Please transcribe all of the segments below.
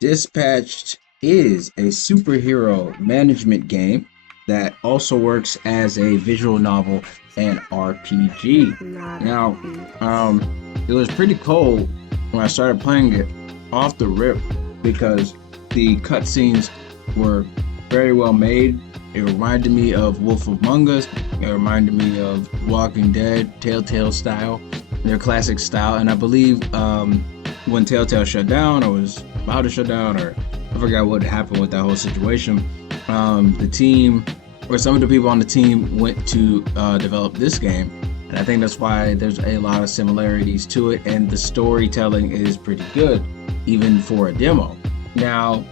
Dispatched is a superhero management game that also works as a visual novel and RPG. Not Now, a um, it was pretty cold when I started playing it off the rip because the cutscenes were very well made. It reminded me of Wolf Among Us. It reminded me of Walking Dead, Telltale style, their classic style. And I believe when Telltale shut down, or was about to shut down, or I forgot what happened with that whole situation. The team, or some of the people on the team, went to develop this game, and I think that's why there's a lot of similarities to it, and the storytelling is pretty good, even for a demo. Now,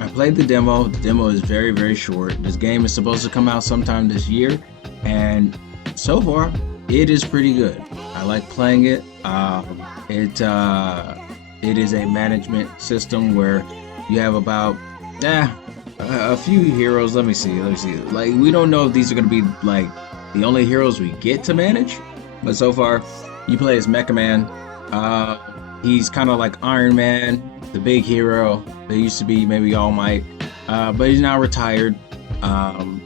I played the demo. The demo is very, very short. This game is supposed to come out sometime this year, and so far, it is pretty good. I like playing it. It is a management system where you have about a few heroes. Let me see. Like, we don't know if these are gonna be like the only heroes we get to manage, but so far, you play as Mecha Man. He's kind of like Iron Man, the big hero. There used to be maybe All Might, but he's now retired.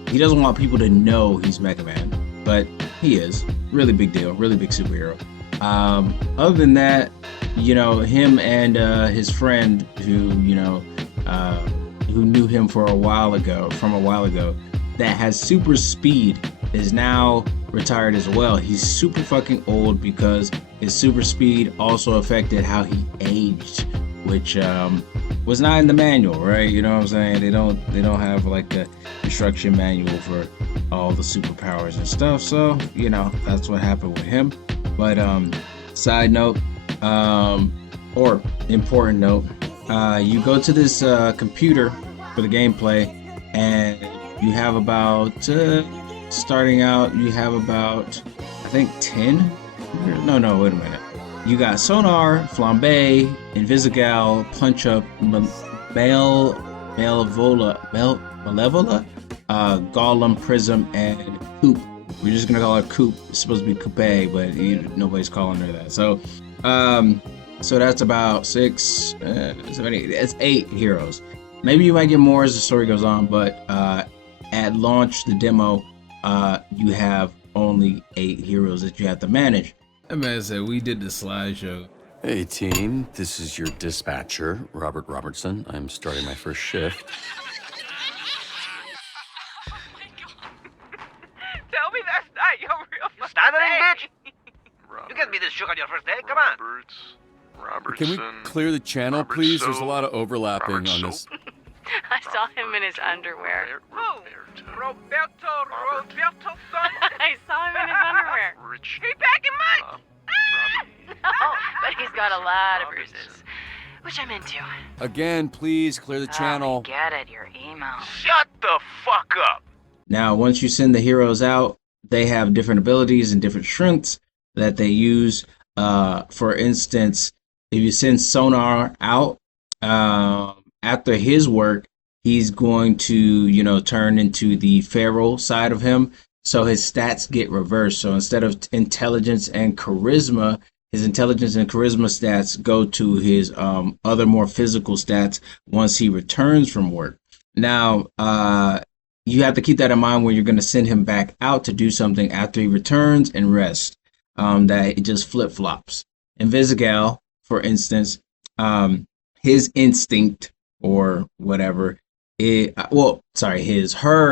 He doesn't want people to know he's Mecha Man, but he is. Really big deal, really big superhero. Other than that, him and his friend who knew him from a while ago, that has super speed, is now retired as well. He's super fucking old because his super speed also affected how he aged, which was not in the manual, right? You know what I'm saying? They don't have like a instruction manual for all the superpowers and stuff. So, that's what happened with him. But side note, or important note, you go to this computer for the gameplay, and you have about starting out, you have about, I think, 10. No, wait a minute. You got Sonar, Flambe, Invisigal, Punch Up, Malevola, Golem, Prism, and Coop. We're just gonna call her Coop. It's supposed to be Coupe, but nobody's calling her that. So that's about 6, 7, 8. That's 8 heroes. Maybe you might get more as the story goes on, but at launch, the demo, you have only 8 heroes that you have to manage. That man said we did the slideshow. Hey team, this is your dispatcher, Robert Robertson. I'm starting my first shift. Tell me that's not your real first Stuttering, name. bitch! You can't be this shook on your first day, come on! Can we clear the channel, please? There's a lot of overlapping on this. I saw him in his underwear. Who? Roberto son? I saw him in his underwear. He packing much? No, but he's got a lot of bruises, which I'm into. Again, please clear the channel. Oh, I get it, your email. Shut the fuck up! Now, once you send the heroes out, they have different abilities and different strengths that they use. For instance, if you send Sonar out, after his work, he's going to, turn into the feral side of him. So his stats get reversed. So instead of intelligence and charisma, his intelligence and charisma stats go to his other more physical stats once he returns from work. Now, you have to keep that in mind when you're going to send him back out to do something after he returns and rest. That it just flip-flops. Invisigal, for instance, his instinct or whatever, her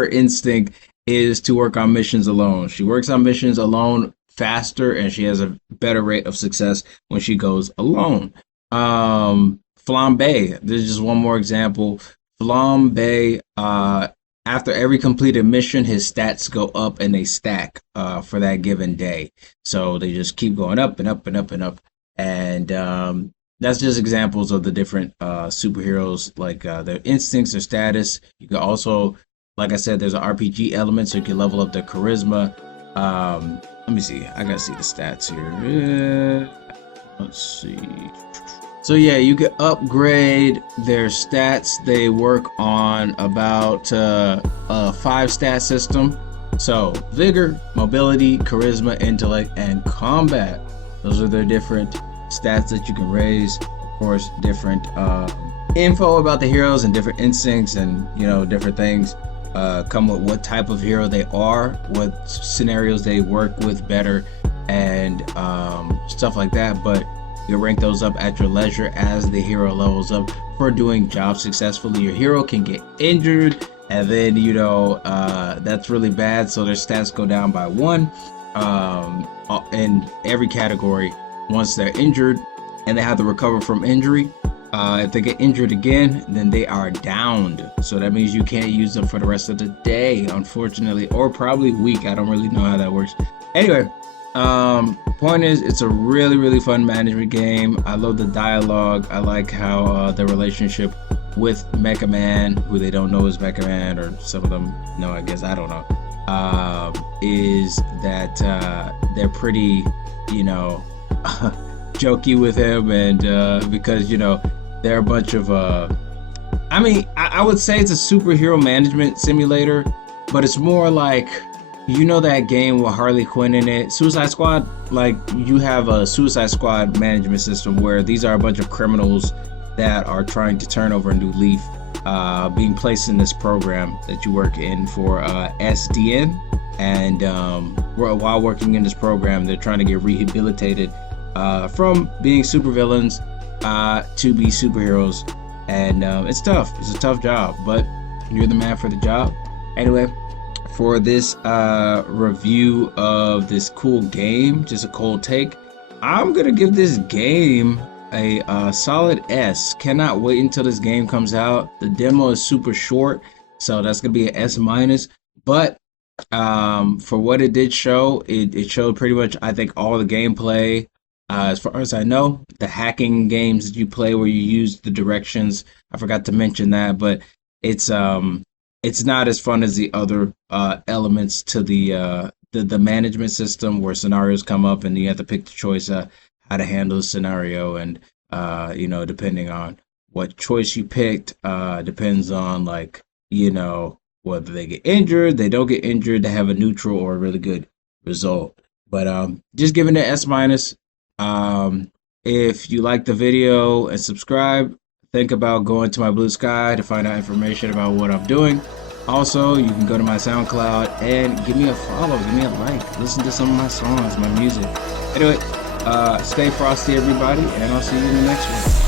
instinct is to work on missions alone. She works on missions alone faster, and she has a better rate of success when she goes alone. Flambe, this is just one more example. Flambe, after every completed mission, his stats go up and they stack for that given day. So they just keep going up and up and up and up. And that's just examples of the different superheroes, like their instincts, their status. You can also, like I said, there's an RPG element, so you can level up their charisma. Let me see. I gotta see the stats here. Let's see. So yeah, you can upgrade their stats. They work on about a 5-stat system. So vigor, mobility, charisma, intellect, and combat. Those are their different stats that you can raise. Of course, different info about the heroes and different instincts and different things come with what type of hero they are, what scenarios they work with better, and stuff like that. But you rank those up at your leisure as the hero levels up for doing jobs successfully. Your hero can get injured, and then that's really bad, so their stats go down by 1 in every category once they're injured, and they have to recover from injury. If they get injured again, then they are downed, so that means you can't use them for the rest of the day, unfortunately, or probably week. I don't really know how that works. Anyway, point is, it's a really, really fun management game. I love the dialogue. I like how the relationship with Mecha Man, who they don't know is Mecha Man, or some of them know, I guess, I don't know, is that they're pretty, jokey with him, and because, they're a bunch of, I would say it's a superhero management simulator, but it's more like, that game with Harley Quinn in it, Suicide Squad. Like, you have a Suicide Squad management system where these are a bunch of criminals that are trying to turn over a new leaf, being placed in this program that you work in for SDN, and while working in this program, they're trying to get rehabilitated from being supervillains to be superheroes, and it's tough. It's a tough job, but you're the man for the job. Anyway, for this review of this cool game, just a cold take, I'm gonna give this game a solid S. Cannot wait until this game comes out. The demo is super short, so that's gonna be an S minus. But for what it did show, it showed pretty much, I think, all the gameplay. As far as I know, the hacking games that you play where you use the directions, I forgot to mention that, but it's not as fun as the other elements to the management system, where scenarios come up and you have to pick the choice how to handle the scenario, and depending on what choice you picked, depends on, like, whether they get injured, they don't get injured, they have a neutral or a really good result. But just giving it S minus. If you like the video and subscribe, think about going to my Blue Sky to find out information about what I'm doing. Also, you can go to my SoundCloud and give me a follow, give me a like, listen to some of my songs, my music. Anyway, stay frosty, everybody, and I'll see you in the next one.